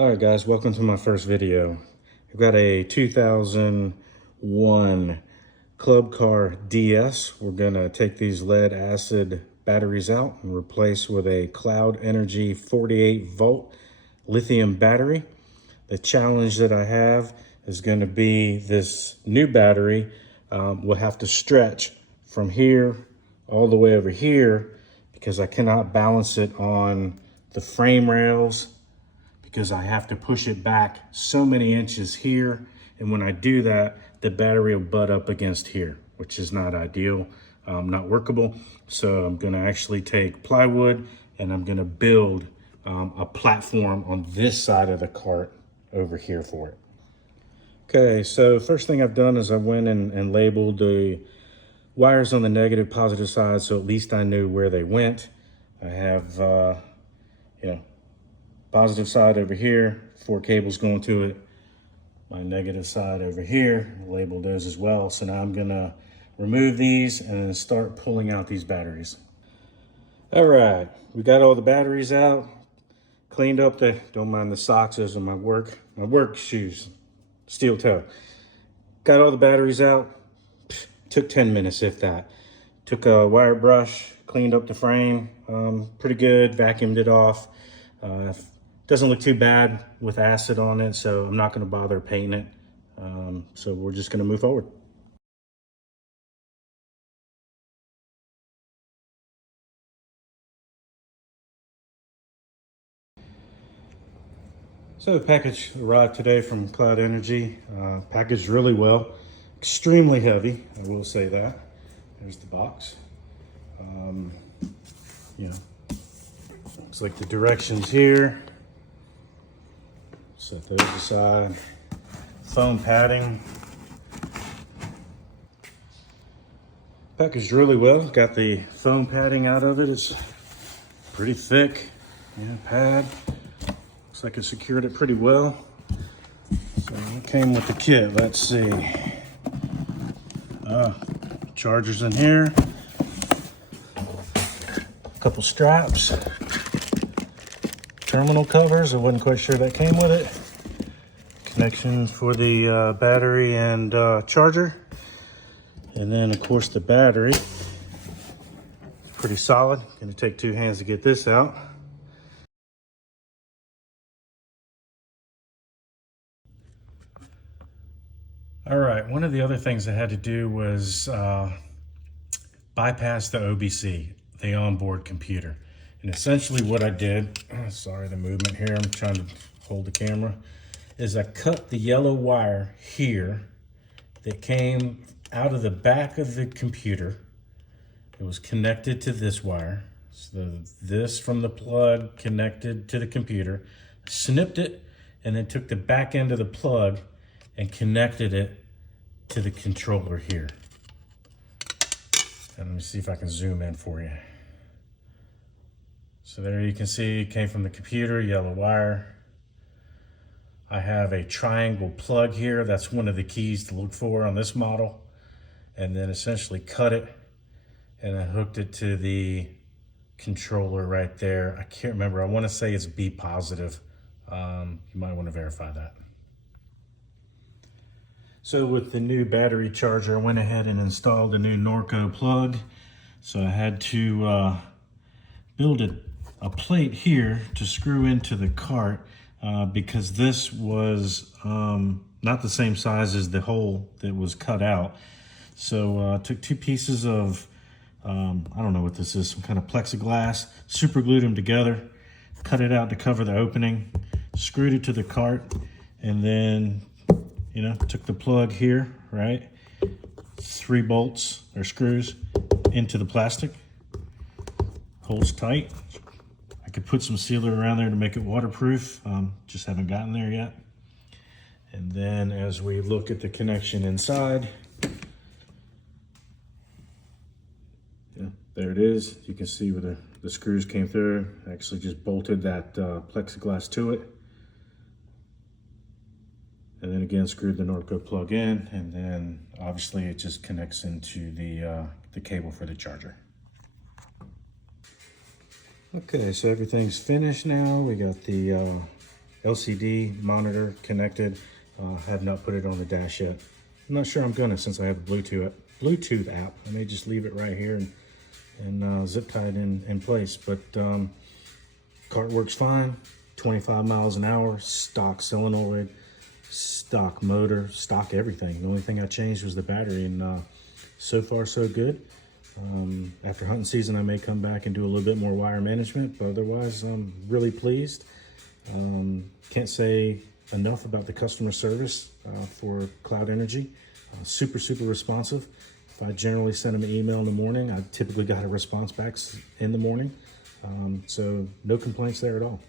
All right, guys, welcome to my first video. I've got a 2001 Club Car DS. We're gonna take these lead acid batteries out and replace with a Cloud Energy 48 volt lithium battery. The challenge that I have is gonna be this new battery will have to stretch from here all the way over here because I cannot balance it on the frame rails because I have to push it back so many inches here. And when I do that, the battery will butt up against here, which is not ideal, not workable. So I'm gonna actually take plywood and I'm gonna build a platform on this side of the cart over here for it. Okay, so first thing I've done is I went and labeled the wires on the negative, positive side, so at least I knew where they went. I have, positive side over here, 4 cables going to it. My negative side over here, labeled those as well. So now I'm gonna remove these and then start pulling out these batteries. All right, we got all the batteries out, cleaned up don't mind the socks, those are my work shoes, steel toe. Got all the batteries out, took 10 minutes if that. Took a wire brush, cleaned up the frame, pretty good, vacuumed it off. Doesn't look too bad with acid on it, so I'm not going to bother painting it. So we're just going to move forward. So the package arrived today from Cloud Energy. Packaged really well, extremely heavy, I will say that. There's the box. Looks like the directions here. Set those aside. Foam padding. Packaged really well. Got the foam padding out of it. It's pretty thick. Pad. Looks like it secured it pretty well. So it came with the kit. Let's see. Chargers in here. A couple straps. Terminal covers, I wasn't quite sure that came with it. Connection for the battery and charger. And then of course the battery. Pretty solid. Gonna take 2 hands to get this out. All right, one of the other things I had to do was bypass the OBC, the onboard computer. And essentially what I did, sorry the movement here, I'm trying to hold the camera, is I cut the yellow wire here that came out of the back of the computer. It was connected to this wire. So this from the plug connected to the computer, snipped it, and then took the back end of the plug and connected it to the controller here. And let me see if I can zoom in for you. So there you can see it came from the computer, yellow wire. I have a triangle plug here. That's one of the keys to look for on this model. And then essentially cut it and I hooked it to the controller right there. I can't remember. I want to say it's B positive. You might want to verify that. So with the new battery charger, I went ahead and installed a new Norco plug. So I had to build a plate here to screw into the cart because this was not the same size as the hole that was cut out. So I took 2 pieces of, I don't know what this is, some kind of plexiglass, super glued them together, cut it out to cover the opening, screwed it to the cart, and then, took the plug here, right? 3 bolts or screws into the plastic, holds tight. I could put some sealer around there to make it waterproof. Just haven't gotten there yet. And then as we look at the connection inside, there it is. You can see where the screws came through. I actually just bolted that plexiglass to it. And then again, screwed the Norco plug in, and then obviously it just connects into the cable for the charger. Okay, so everything's finished now. We got the LCD monitor connected. Have not put it on the dash yet. I'm not sure I'm gonna, since I have a Bluetooth app. I may just leave it right here and zip tie it in place. But cart works fine. 25 miles an hour, stock solenoid, stock motor, stock everything. The only thing I changed was the battery, and so far so good. After hunting season, I may come back and do a little bit more wire management, but otherwise I'm really pleased. Can't say enough about the customer service for Cloud Energy. Super responsive. If I generally send them an email in the morning, I typically got a response back in the morning. So no complaints there at all.